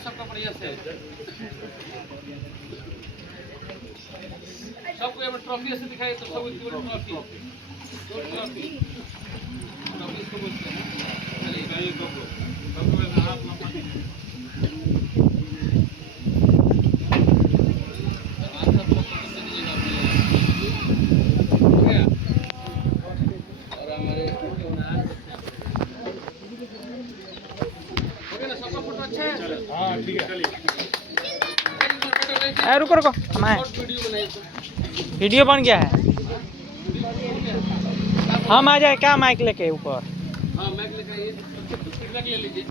सबका बढ़िया से सबको यहाँ ट्रॉफी ऐसे दिखाई तो सब ट्रॉफी ट्रॉफी इसको बोलते हैं। चलिए गाइए सबको आप रुको रुको मैं वीडियो बन गया है। हम आ जाए क्या माइक लेके ऊपर? हाँ माइक लेके आइए, ले लीजिए।